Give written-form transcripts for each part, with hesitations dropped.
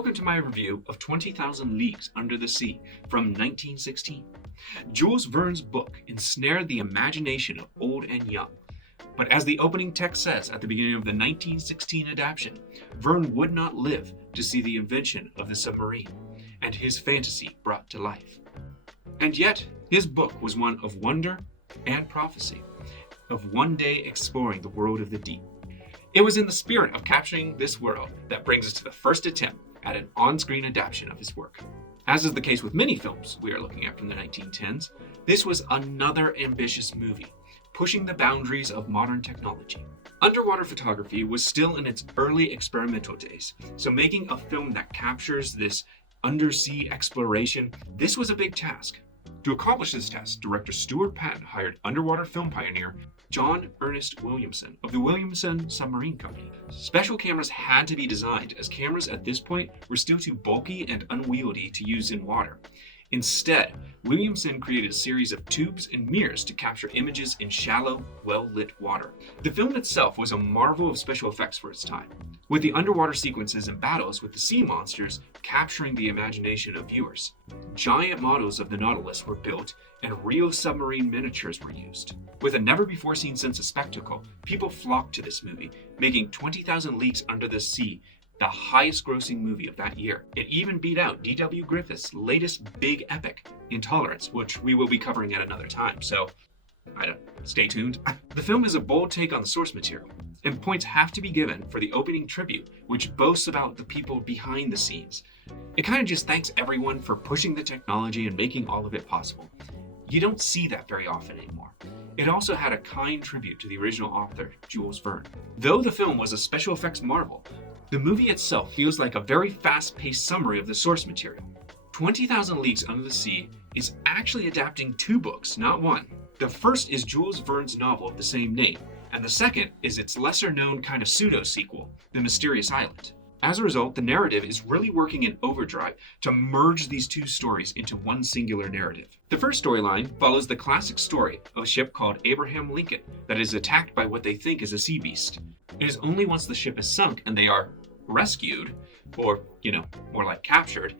Welcome to my review of 20,000 Leagues Under the Sea from 1916. Jules Verne's book ensnared the imagination of old and young. But as the opening text says at the beginning of the 1916 adaptation, Verne would not live to see the invention of the submarine, and his fantasy brought to life. And yet, his book was one of wonder and prophecy, of one day exploring the world of the deep. It was in the spirit of capturing this world that brings us to the first attempt at an on-screen adaptation of his work. As is the case with many films we are looking at from the 1910s, this was another ambitious movie, pushing the boundaries of modern technology. Underwater photography was still in its early experimental days, so making a film that captures this undersea exploration, this was a big task. To accomplish this task, director Stuart Patton hired underwater film pioneer John Ernest Williamson of the Williamson Submarine Company. Special cameras had to be designed, as cameras at this point were still too bulky and unwieldy to use in water. Instead, Williamson created a series of tubes and mirrors to capture images in shallow, well-lit water. The film itself was a marvel of special effects for its time, with the underwater sequences and battles with the sea monsters capturing the imagination of viewers. Giant models of the Nautilus were built, and real submarine miniatures were used. With a never-before-seen sense of spectacle, people flocked to this movie, making 20,000 Leagues Under the Sea the highest-grossing movie of that year. It even beat out D.W. Griffith's latest big epic, Intolerance, which we will be covering at another time, so stay tuned. The film is a bold take on the source material, and points have to be given for the opening tribute, which boasts about the people behind the scenes. It kind of just thanks everyone for pushing the technology and making all of it possible. You don't see that very often anymore. It also had a kind tribute to the original author, Jules Verne. Though the film was a special effects marvel, the movie itself feels like a very fast-paced summary of the source material. 20,000 Leagues Under the Sea is actually adapting two books, not one. The first is Jules Verne's novel of the same name, and the second is its lesser-known kind of pseudo-sequel, The Mysterious Island. As a result, the narrative is really working in overdrive to merge these two stories into one singular narrative. The first storyline follows the classic story of a ship called Abraham Lincoln that is attacked by what they think is a sea beast. It is only once the ship is sunk and they are rescued, or, more like captured,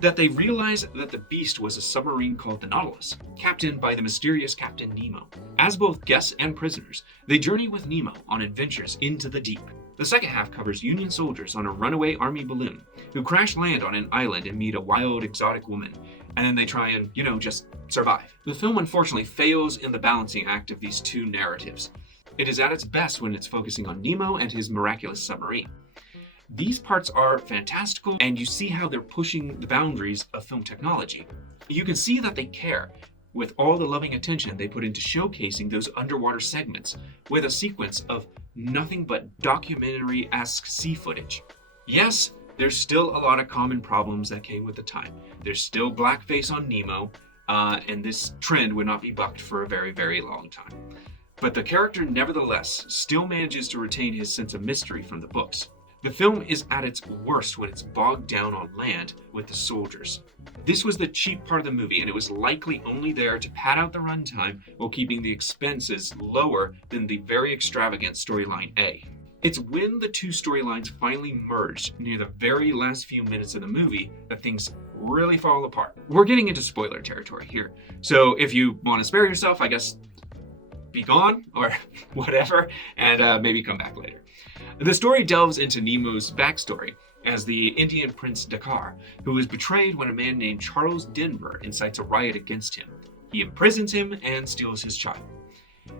that they realize that the beast was a submarine called the Nautilus, captained by the mysterious Captain Nemo. As both guests and prisoners, they journey with Nemo on adventures into the deep. The second half covers Union soldiers on a runaway army balloon who crash land on an island and meet a wild, exotic woman, and then they try and, just survive. The film unfortunately fails in the balancing act of these two narratives. It is at its best when it's focusing on Nemo and his miraculous submarine. These parts are fantastical, and you see how they're pushing the boundaries of film technology. You can see that they care, with all the loving attention they put into showcasing those underwater segments, with a sequence of nothing but documentary-esque sea footage. Yes, there's still a lot of common problems that came with the time. There's still blackface on Nemo, and this trend would not be bucked for a very, very long time. But the character nevertheless still manages to retain his sense of mystery from the books. The film is at its worst when it's bogged down on land with the soldiers. This was the cheap part of the movie, and it was likely only there to pad out the runtime while keeping the expenses lower than the very extravagant storyline A. It's when the two storylines finally merged near the very last few minutes of the movie that things really fall apart. We're getting into spoiler territory here, so if you want to spare yourself, I guess be gone or whatever, and maybe come back later. The story delves into Nemo's backstory as the Indian Prince Dakar, who was betrayed when a man named Charles Denver incites a riot against him. He imprisons him and steals his child.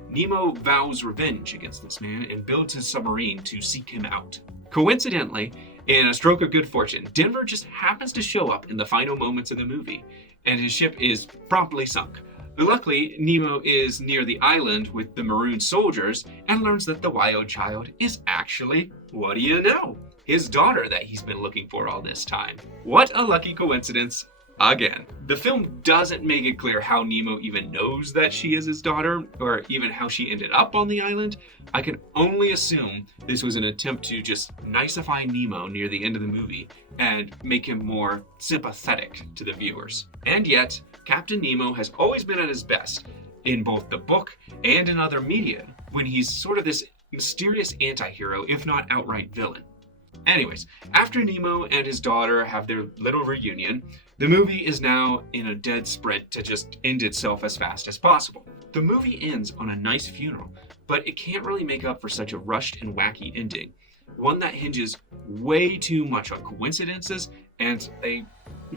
Nemo vows revenge against this man and builds his submarine to seek him out. Coincidentally, in a stroke of good fortune, Denver just happens to show up in the final moments of the movie, and his ship is promptly sunk. Luckily, Nemo is near the island with the maroon soldiers and learns that the wild child is actually, what do you know, his daughter that he's been looking for all this time. What a lucky coincidence. Again, the film doesn't make it clear how Nemo even knows that she is his daughter, or even how she ended up on the island. I can only assume this was an attempt to just nicify Nemo near the end of the movie and make him more sympathetic to the viewers. And yet, Captain Nemo has always been at his best, in both the book and in other media, when he's sort of this mysterious anti-hero, if not outright villain. Anyways, after Nemo and his daughter have their little reunion, the movie is now in a dead sprint to just end itself as fast as possible. The movie ends on a nice funeral, but it can't really make up for such a rushed and wacky ending, one that hinges way too much on coincidences and a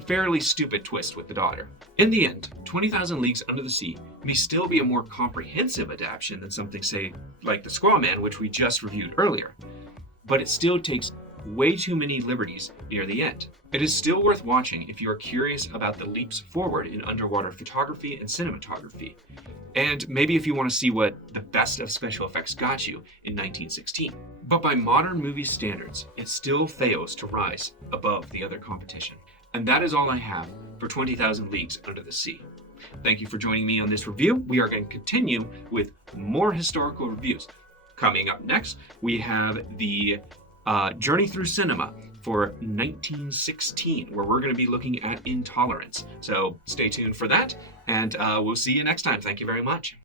fairly stupid twist with the daughter. In the end, 20,000 Leagues Under the Sea may still be a more comprehensive adaptation than something, say, like The Squaw Man, which we just reviewed earlier, but it still takes way too many liberties near the end. It is still worth watching if you are curious about the leaps forward in underwater photography and cinematography, and maybe if you want to see what the best of special effects got you in 1916. But by modern movie standards, it still fails to rise above the other competition. And that is all I have for 20,000 Leagues Under the Sea. Thank you for joining me on this review. We are going to continue with more historical reviews. Coming up next, we have the Journey Through Cinema for 1916, where we're going to be looking at intolerance. So stay tuned for that, and we'll see you next time. Thank you very much.